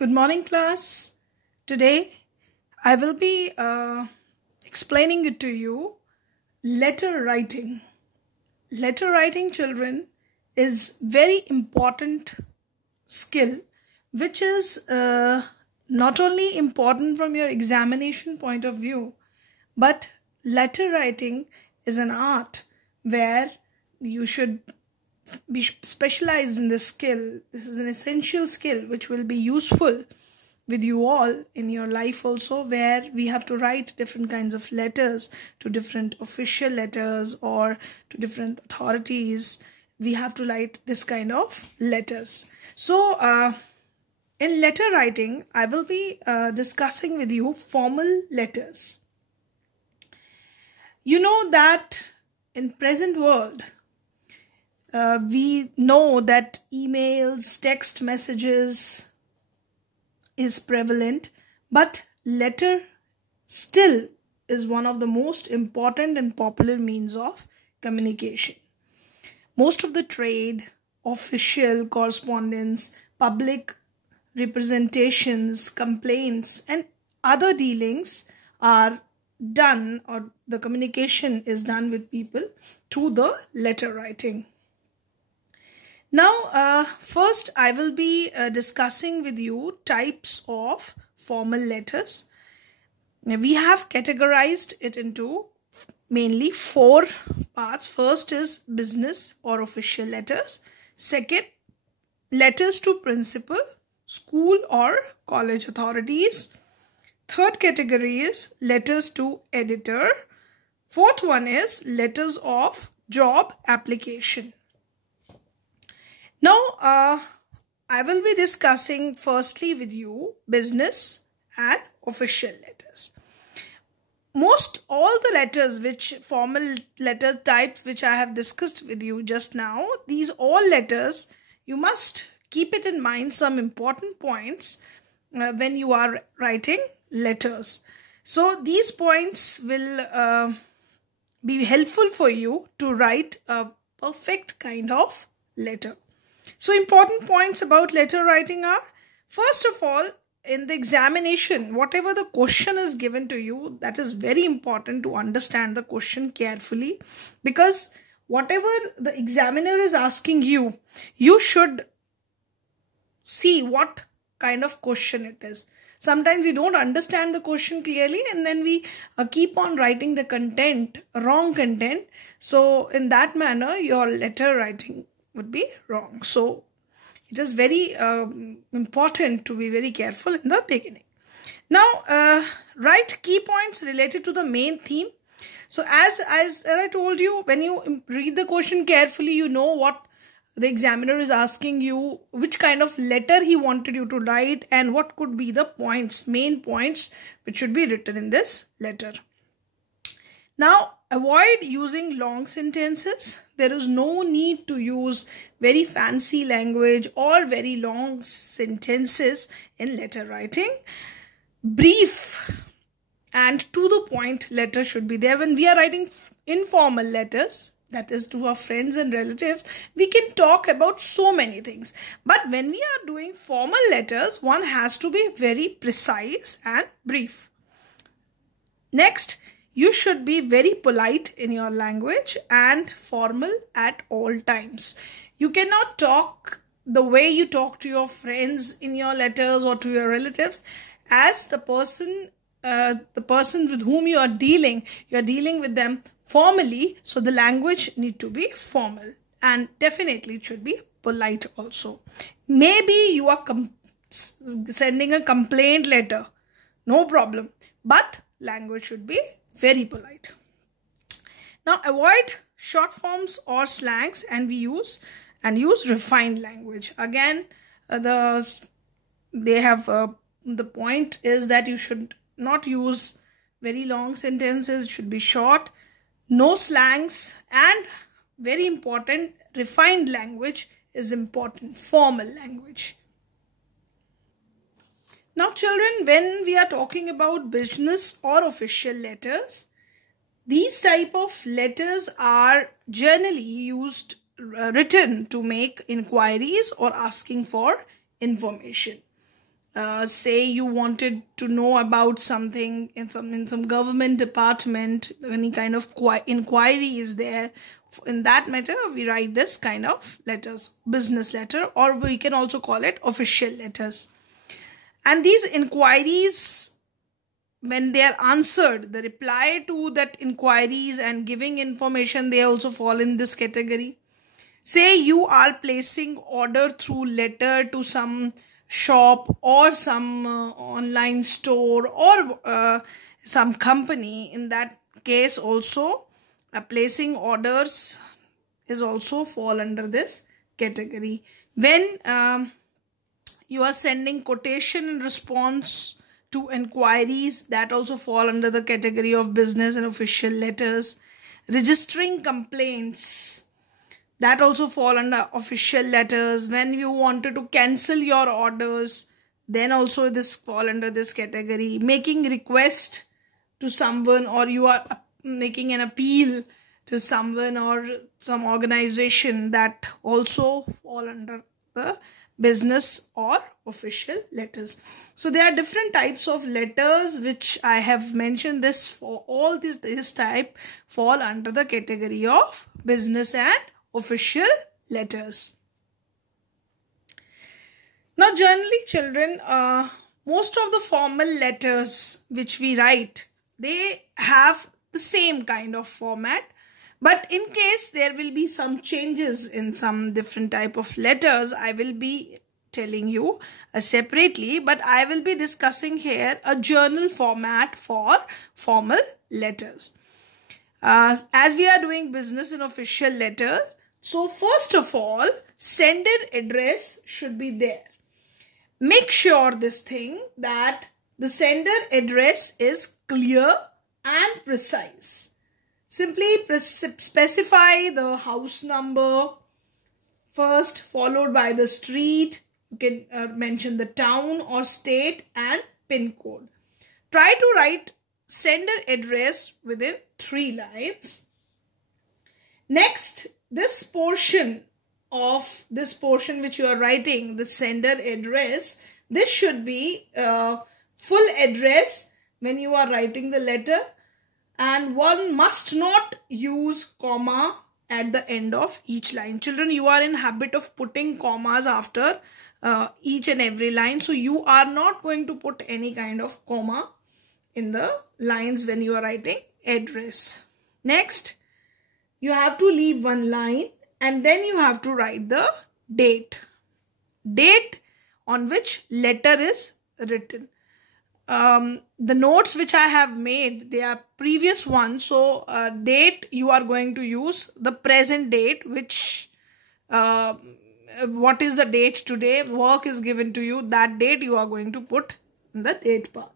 Good morning, class. Today I will be explaining it to you letter writing. Letter writing, children, is very important skill which is not only important from your examination point of view, but letter writing is an art where you should be specialized in this skill. This is an essential skill which will be useful with you all in your life also, where we have to write different kinds of letters to different official letters or to different authorities. We have to write this kind of letters. So in letter writing, I will be discussing with you formal letters. You know that in present world, we know that emails, text messages is prevalent, but letter still is one of the most important and popular means of communication. Most of the trade, official correspondence, public representations, complaints, and other dealings are done, or the communication is done with people through the letter writing. Now, first I will be discussing with you types of formal letters. Now, we have categorized it into mainly 4 parts. First is business or official letters. Second, letters to principal, school or college authorities. Third category is letters to editor. Fourth one is letters of job application. Now, I will be discussing firstly with you business and official letters. Most all the letters which formal letter types which I have discussed with you just now, these all letters, you must keep it in mind some important points when you are writing letters. So these points will be helpful for you to write a perfect kind of letter. So important points about letter writing are, first of all, in the examination, whatever the question is given to you, that is very important to understand the question carefully, because whatever the examiner is asking you, you should see what kind of question it is. Sometimes we don't understand the question clearly and then we keep on writing the content, wrong content. So in that manner, your letter writing would be wrong. So it is very important to be very careful in the beginning. Now, write key points related to the main theme. So as I told you, when you read the question carefully, you know what the examiner is asking you, which kind of letter he wanted you to write, and what could be the points, main points which should be written in this letter. Now, avoid using long sentences. There is no need to use very fancy language or very long sentences in letter writing. Brief and to the point letter should be there. When we are writing informal letters, that is to our friends and relatives, we can talk about so many things. But when we are doing formal letters, one has to be very precise and brief. Next, you should be very polite in your language and formal at all times. You cannot talk the way you talk to your friends in your letters or to your relatives. As the person with whom you are dealing with them formally, so the language need to be formal, and definitely it should be polite also. Maybe you are sending a complaint letter, no problem, but language should be very polite. Now, avoid short forms or slangs and use refined language. Again, the point is that you should not use very long sentences. It should be short, no slangs, and very important, refined language is important, formal language. Now, children, when we are talking about business or official letters, these type of letters are generally written to make inquiries or asking for information. Say you wanted to know about something in some government department, any kind of inquiry is there. In that matter, we write this kind of letters, business letter, or we can also call it official letters. And these inquiries, when they are answered, the reply to that inquiries and giving information, they also fall in this category. Say you are placing order through letter to some shop or some online store or some company. In that case also, placing orders is also fall under this category. When you are sending quotation in response to inquiries, that also fall under the category of business and official letters. Registering complaints, that also fall under official letters. When you wanted to cancel your orders, then also this fall under this category. Making request to someone, or you are making an appeal to someone or some organization, that also fall under the business or official letters. So there are different types of letters which I have mentioned. This for all this type fall under the category of business and official letters. Now generally children, most of the formal letters which we write, they have the same kind of format. But in case there will be some changes in some different type of letters, I will be telling you separately, but I will be discussing here a journal format for formal letters. As we are doing business and official letter, so first of all, sender address should be there. Make sure this thing that the sender address is clear and precise. Simply specify the house number first, followed by the street. You can mention the town or state and pin code. Try to write sender address within 3 lines. Next, this portion which you are writing, the sender address, this should be full address when you are writing the letter. And one must not use comma at the end of each line. Children, you are in habit of putting commas after each and every line. So you are not going to put any kind of comma in the lines when you are writing address. Next, you have to leave one line and then you have to write the date. Date on which letter is written. The notes which I have made, they are previous ones. So date, you are going to use the present date, which what is the date today, work is given to you, that date you are going to put in the date part.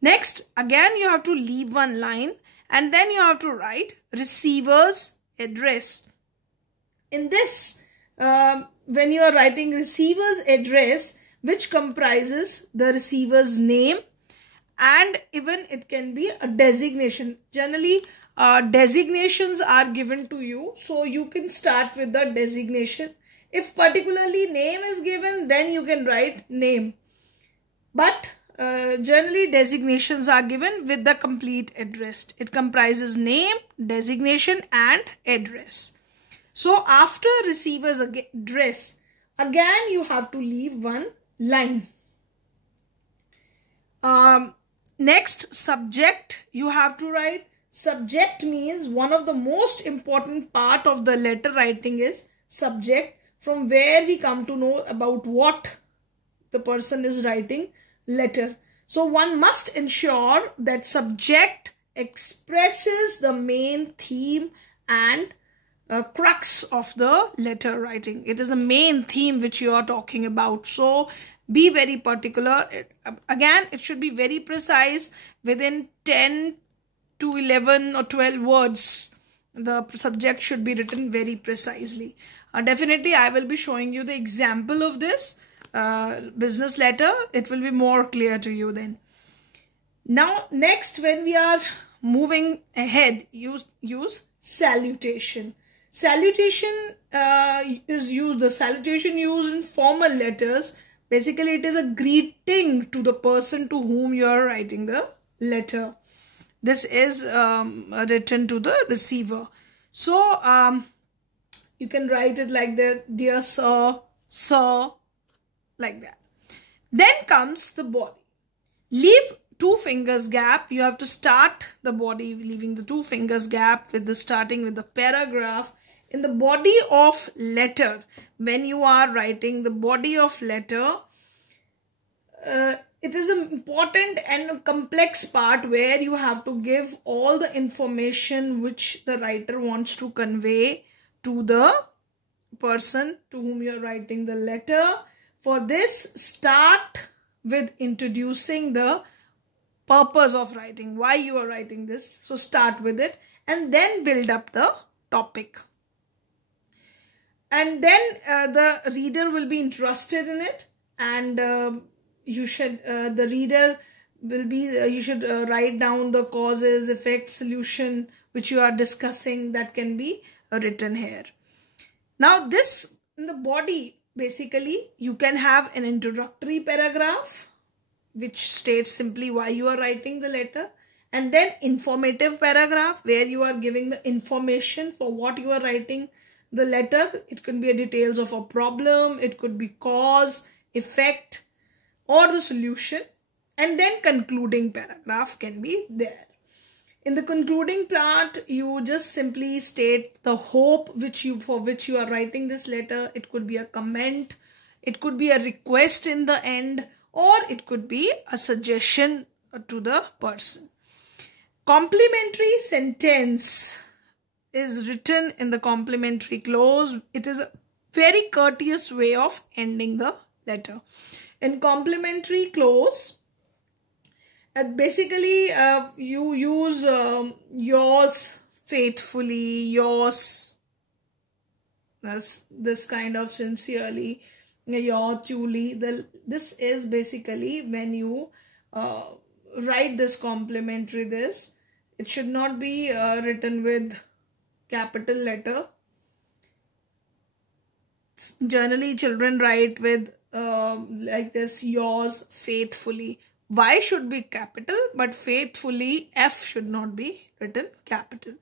Next, again you have to leave one line and then you have to write receiver's address. In this, when you are writing receiver's address, which comprises the receiver's name, and even it can be a designation. Generally, designations are given to you, so you can start with the designation. If particularly name is given, then you can write name. But generally designations are given with the complete address. It comprises name, designation and address. So after receiver's address, again you have to leave one line. Next, subject, you have to write. Subject means one of the most important part of the letter writing is subject, from where we come to know about what the person is writing letter. So one must ensure that subject expresses the main theme and crux of the letter writing. It is the main theme which you are talking about. So be very particular. Again, it should be very precise. Within 10 to 11 or 12 words, the subject should be written very precisely. Definitely, I will be showing you the example of this business letter. It will be more clear to you then. Now, next, when we are moving ahead, use salutation. Salutation is used. The salutation used in formal letters Basically, it is a greeting to the person to whom you are writing the letter. This is written to the receiver. So you can write it like that, dear sir, sir, like that. Then comes the body. Leave 2 fingers gap. You have to start the body leaving the 2 fingers gap with the starting with the paragraph. In the body of letter, when you are writing the body of letter, it is an important and complex part where you have to give all the information which the writer wants to convey to the person to whom you are writing the letter. For this, start with introducing the purpose of writing, why you are writing this. So start with it and then build up the topic. And then the reader will be interested in it, and you should write down the causes, effects, solution which you are discussing that can be written here. Now this in the body, basically you can have an introductory paragraph which states simply why you are writing the letter, and then informative paragraph where you are giving the information for what you are writing the letter. It could be details of a problem, it could be cause, effect, or the solution, and then concluding paragraph can be there. In the concluding part, you just simply state the hope for which you are writing this letter. It could be a comment, it could be a request in the end, or it could be a suggestion to the person. Complimentary sentence is written in the complimentary clause. It is a very courteous way of ending the letter. In complimentary clause, basically you use yours faithfully, yours, this kind of sincerely, your truly. This is basically when you write this complimentary this. It should not be written with capital letter. Generally children write with like this, yours faithfully. Y should be capital, but faithfully F should not be written capital.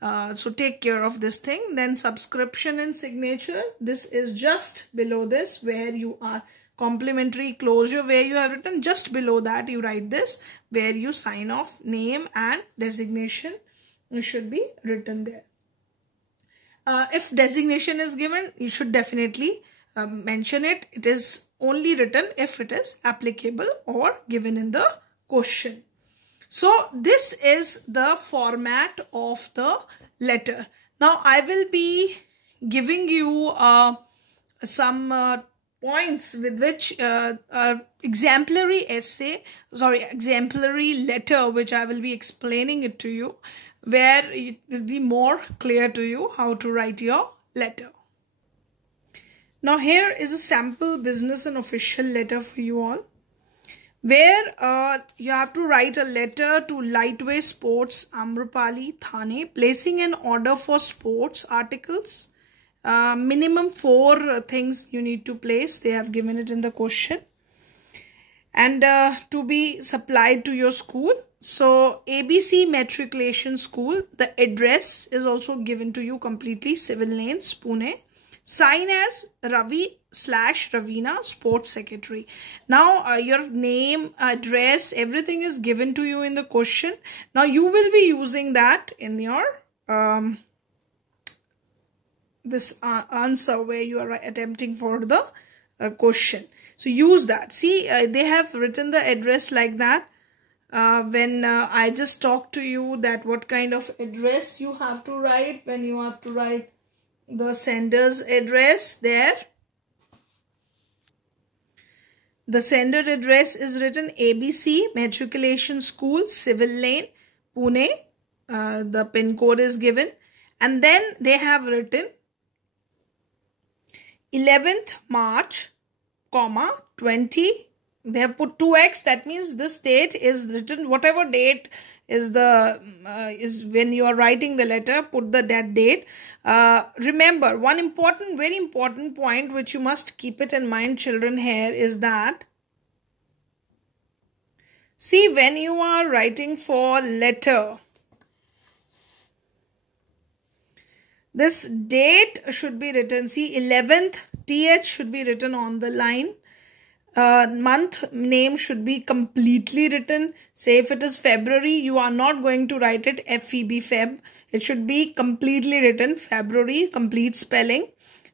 So take care of this thing. Then subscription and signature. This is just below this where you are complimentary closure, where you have written just below that you write this, where you sign off name and designation should be written there. If designation is given, you should definitely mention it. It is only written if it is applicable or given in the question. So this is the format of the letter. Now I will be giving you some points with which exemplary letter, which I will be explaining it to you, where it will be more clear to you how to write your letter. Now here is a sample business and official letter for you all, where you have to write a letter to Lightway Sports, Amrapali, Thane, placing an order for sports articles. Minimum 4 things you need to place. They have given it in the question. And to be supplied to your school. So ABC Matriculation School, the address is also given to you completely, Civil Lanes, Pune. Sign as Ravi/Ravina, Sports Secretary. Now your name, address, everything is given to you in the question. Now you will be using that in your this answer where you are attempting for the question. So use that. See, they have written the address like that. When I just talked to you that what kind of address you have to write, when you have to write the sender's address there. The sender address is written ABC Matriculation School, Civil Lane, Pune. The pin code is given. And then they have written 11th March, 20 they have put 2x. That means this date is written, whatever date is the is when you are writing the letter, put that date. Remember, one important, very important point which you must keep it in mind, children, here is that, see, when you are writing for letter, this date should be written. See, 11th, th should be written on the line. Month name should be completely written. Say if it is February, you are not going to write it FEB, Feb. It should be completely written February, complete spelling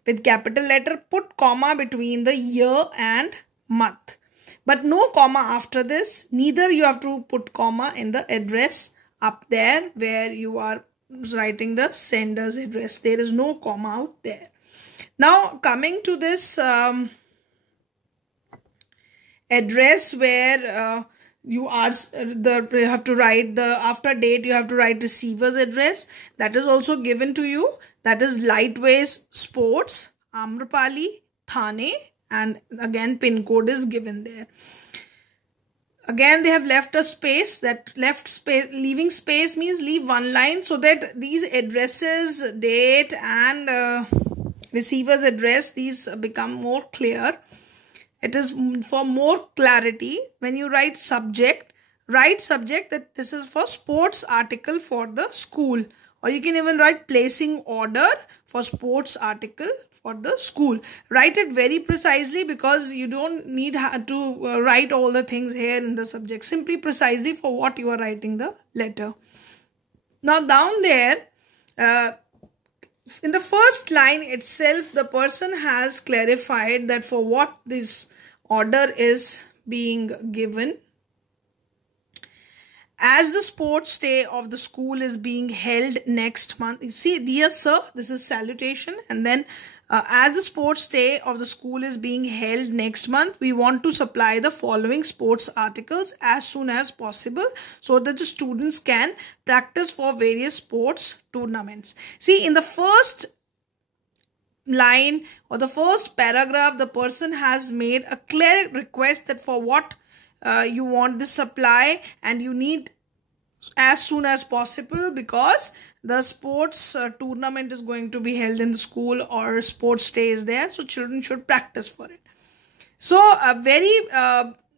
with capital letter. Put comma between the year and month, but no comma after this. Neither you have to put comma in the address up there where you are writing the sender's address. There is no comma out there. Now coming to this address where you have to write the, after date you have to write receiver's address. That is also given to you. That is Lightways Sports, Amrapali, Thane, and again pin code is given there. Again they have left a space. That left space, leaving space means leave one line so that these addresses, date and receiver's address, these become more clear. It is for more clarity. When you write subject that this is for sports article for the school, or you can even write placing order for sports article for the school. Write it very precisely because you don't need to write all the things here in the subject. Simply precisely for what you are writing the letter. Now down there, in the first line itself, the person has clarified that for what this order is being given. As the sports day of the school is being held next month. You see, dear sir, this is salutation. And then as the sports day of the school is being held next month, we want to supply the following sports articles as soon as possible so that the students can practice for various sports tournaments. See, in the first line or the first paragraph, the person has made a clear request that for what you want this supply, and you need as soon as possible because the sports tournament is going to be held in the school or sports day is there, so children should practice for it. So very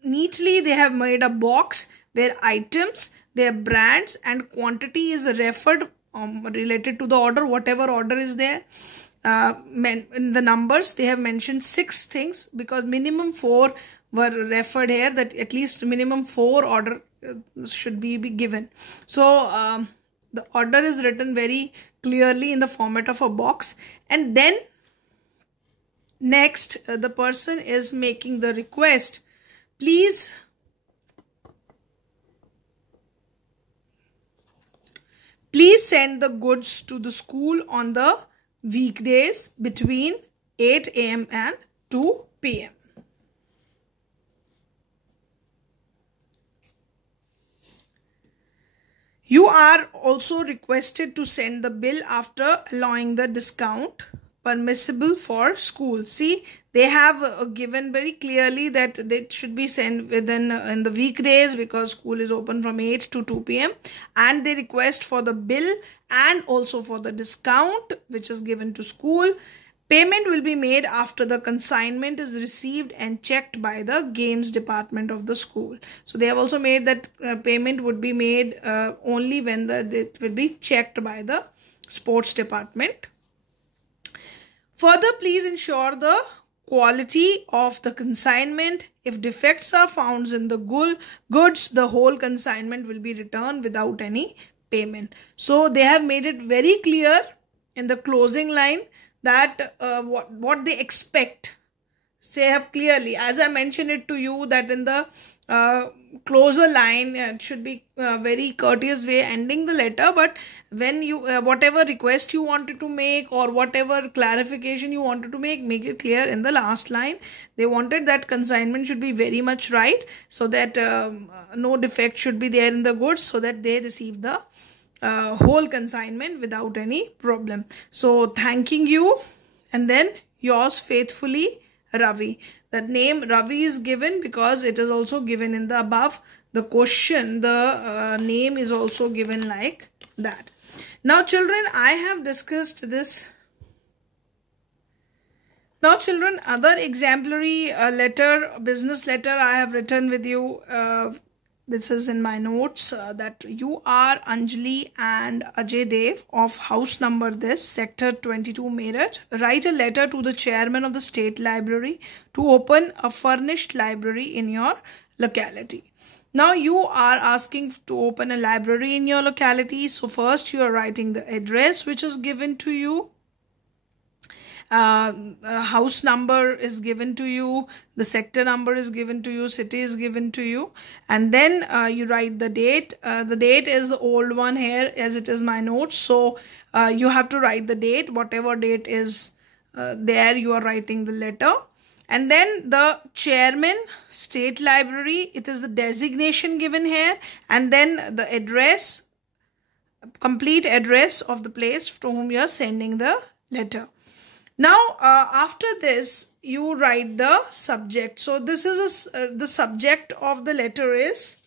neatly they have made a box where items, their brands and quantity is referred related to the order, whatever order is there. In the numbers they have mentioned 6 things because minimum 4 were referred here, that at least minimum 4 order should be given. So the order is written very clearly in the format of a box. And then next the person is making the request, please send the goods to the school on the weekdays between 8 AM and 2 PM. You are also requested to send the bill after allowing the discount permissible for school. See, they have given very clearly that they should be sent within in the weekdays because school is open from 8 to 2 PM, and they request for the bill and also for the discount which is given to school. Payment will be made after the consignment is received and checked by the games department of the school. So they have also made that payment would be made only when it will be checked by the sports department. Further, please ensure the quality of the consignment. If defects are found in the goods, the whole consignment will be returned without any payment. So they have made it very clear in the closing line that what they expect. Say have clearly, as I mentioned it to you, that in the closer line it should be very courteous way ending the letter, but when you whatever request you wanted to make or whatever clarification you wanted to make it clear in the last line. They wanted that consignment should be very much right, so that no defect should be there in the goods, so that they receive the whole consignment without any problem. So thanking you, and then yours faithfully, Ravi. The name Ravi is given because it is also given in the above the question. The name is also given like that. Now children, I have discussed this. Now children, other exemplary letter, business letter I have written with you. This is in my notes that you are Anjali and Ajay Dev of house number this, sector 22 Meerut. Write a letter to the chairman of the state library to open a furnished library in your locality. Now you are asking to open a library in your locality. So first you are writing the address which is given to you. House number is given to you, the sector number is given to you, city is given to you, and then you write the date. The date is the old one here as it is my notes, so you have to write the date, whatever date is there you are writing the letter. And then the chairman, state library, it is the designation given here, and then the address, complete address of the place to whom you are sending the letter. Now, after this, you write the subject. So, this is the subject of the letter is